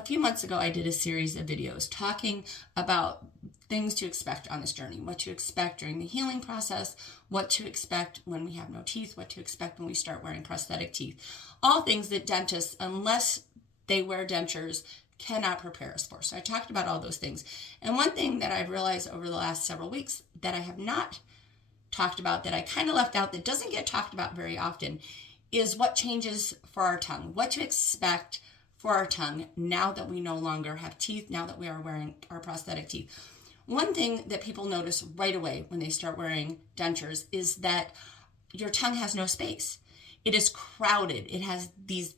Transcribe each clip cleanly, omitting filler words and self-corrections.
a few months ago, I did a series of videos talking about things to expect on this journey, what to expect during the healing process, what to expect when we have no teeth, what to expect when we start wearing prosthetic teeth. All things that dentists, unless they wear dentures, cannot prepare us for. So I talked about all those things. And one thing that I've realized over the last several weeks that I have not talked about, that I kind of left out, that doesn't get talked about very often, is what changes for our tongue, what to expect for our tongue now that we no longer have teeth, now that we are wearing our prosthetic teeth. One thing that people notice right away when they start wearing dentures is that your tongue has no space. It is crowded. It has this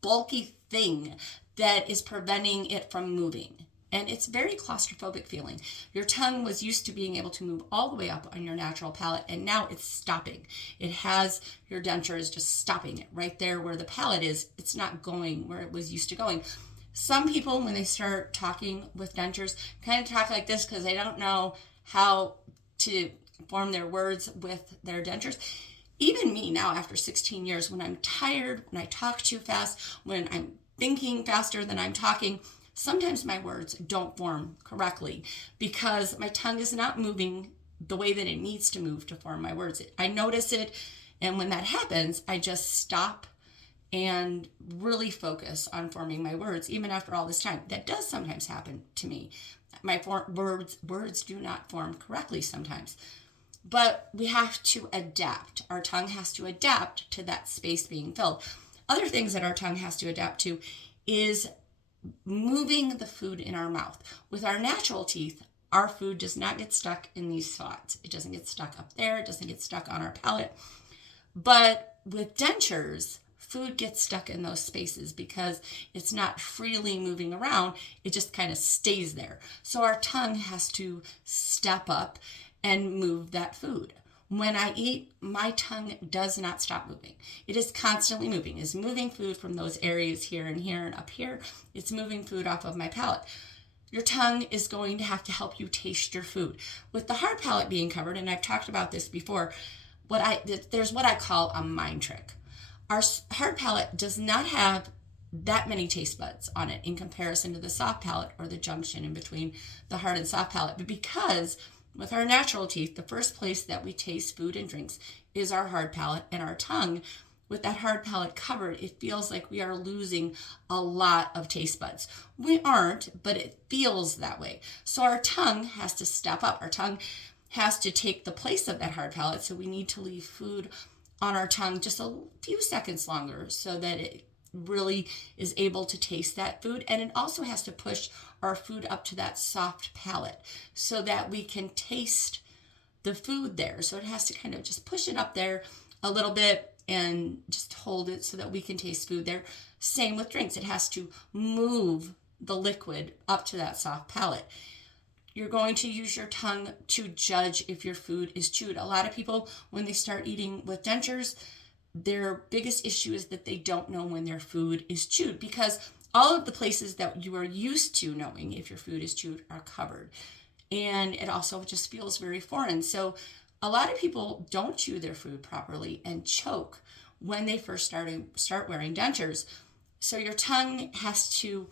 bulky thing that is preventing it from moving. And it's very claustrophobic feeling. Your tongue was used to being able to move all the way up on your natural palate, and now it's stopping. It has, your denture is just stopping it right there where the palate is. It's not going where it was used to going. Some people, when they start talking with dentures, kind of talk like this because they don't know how to form their words with their dentures. Even me now, after 16 years, when I'm tired, when I talk too fast, when I'm thinking faster than I'm talking, sometimes my words don't form correctly because my tongue is not moving the way that it needs to move to form my words. I notice it, and when that happens, I just stop and really focus on forming my words, even after all this time. That does sometimes happen to me. My words do not form correctly sometimes. But we have to adapt. Our tongue has to adapt to that space being filled. Other things that our tongue has to adapt to is moving the food in our mouth. With our natural teeth, our food does not get stuck in these spots. It doesn't get stuck up there. It doesn't get stuck on our palate. But with dentures, food gets stuck in those spaces because it's not freely moving around. It just kind of stays there. So our tongue has to step up and move that food. When I eat, my tongue does not stop moving. It is constantly moving. It's moving food from those areas here and up here. It's moving food off of my palate. Your tongue is going to have to help you taste your food. With the hard palate being covered, and I've talked about this before, there's what I call a mind trick. Our hard palate does not have that many taste buds on it in comparison to the soft palate, or the junction in between the hard and soft palate. But because with our natural teeth, the first place that we taste food and drinks is our hard palate, and our tongue, with that hard palate covered, it feels like we are losing a lot of taste buds. We aren't, but it feels that way. So our tongue has to step up. Our tongue has to take the place of that hard palate. So we need to leave food on our tongue just a few seconds longer so that it really is able to taste that food. And it also has to push our food up to that soft palate so that we can taste the food there. So it has to kind of just push it up there a little bit and just hold it so that we can taste food there. Same with drinks. It has to move the liquid up to that soft palate. You're going to use your tongue to judge if your food is chewed. A lot of people, when they start eating with dentures, their biggest issue is that they don't know when their food is chewed, because all of the places that you are used to knowing if your food is chewed are covered. And it also just feels very foreign. So a lot of people don't chew their food properly and choke when they first start wearing dentures. So your tongue has to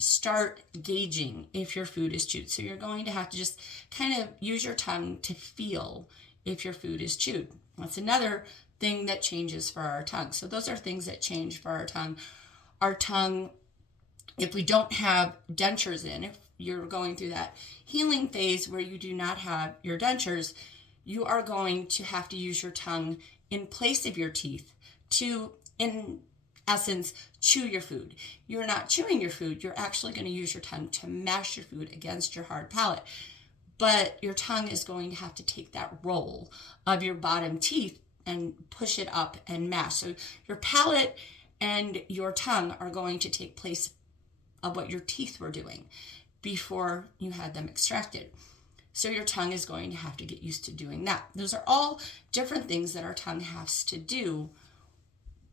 start gauging if your food is chewed. So you're going to have to just kind of use your tongue to feel if your food is chewed. That's another thing that changes for our tongue. So those are things that change for our tongue. Our tongue, if we don't have dentures in, if you're going through that healing phase where you do not have your dentures, you are going to have to use your tongue in place of your teeth to, in essence, chew your food. You're not chewing your food. You're actually going to use your tongue to mash your food against your hard palate. But your tongue is going to have to take that roll of your bottom teeth and push it up and mash. So your palate and your tongue are going to take place of what your teeth were doing before you had them extracted. So your tongue is going to have to get used to doing that. Those are all different things that our tongue has to do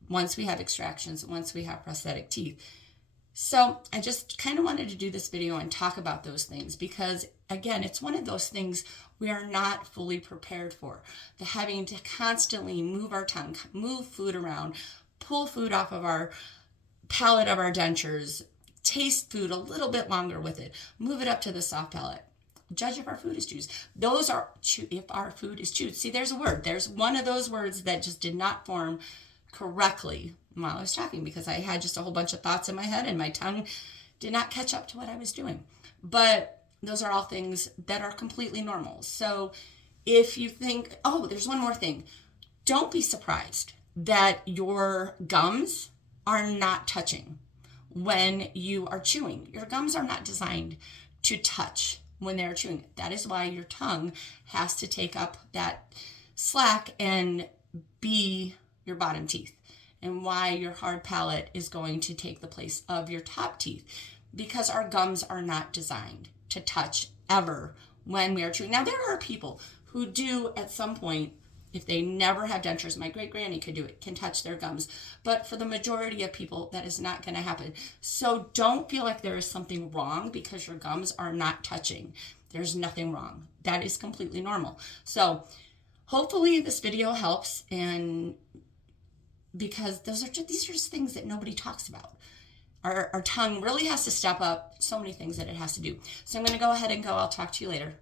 once we have extractions, once we have prosthetic teeth. So I just kind of wanted to do this video and talk about those things because, again, it's one of those things we are not fully prepared for. The having to constantly move our tongue, move food around, pull food off of our palate of our dentures, taste food a little bit longer with it. Move it up to the soft palate. Judge if our food is chewed. Those are if our food is chewed. See, there's a word. There's one of those words that just did not form correctly while I was talking, because I had just a whole bunch of thoughts in my head and my tongue did not catch up to what I was doing. But those are all things that are completely normal. So if you think, oh, there's one more thing, don't be surprised that your gums are not touching when you are chewing. Your gums are not designed to touch when they're chewing. That is why your tongue has to take up that slack and be your bottom teeth, and why your hard palate is going to take the place of your top teeth, because our gums are not designed to touch ever when we are chewing. Now, there are people who do at some point, if they never have dentures, my great granny could do it, can touch their gums. But for the majority of people, that is not going to happen. So don't feel like there is something wrong because your gums are not touching. There's nothing wrong. That is completely normal. So hopefully this video helps, and because these are just things that nobody talks about. Our tongue really has to step up so many things that it has to do. So I'm going to go ahead and go. I'll talk to you later.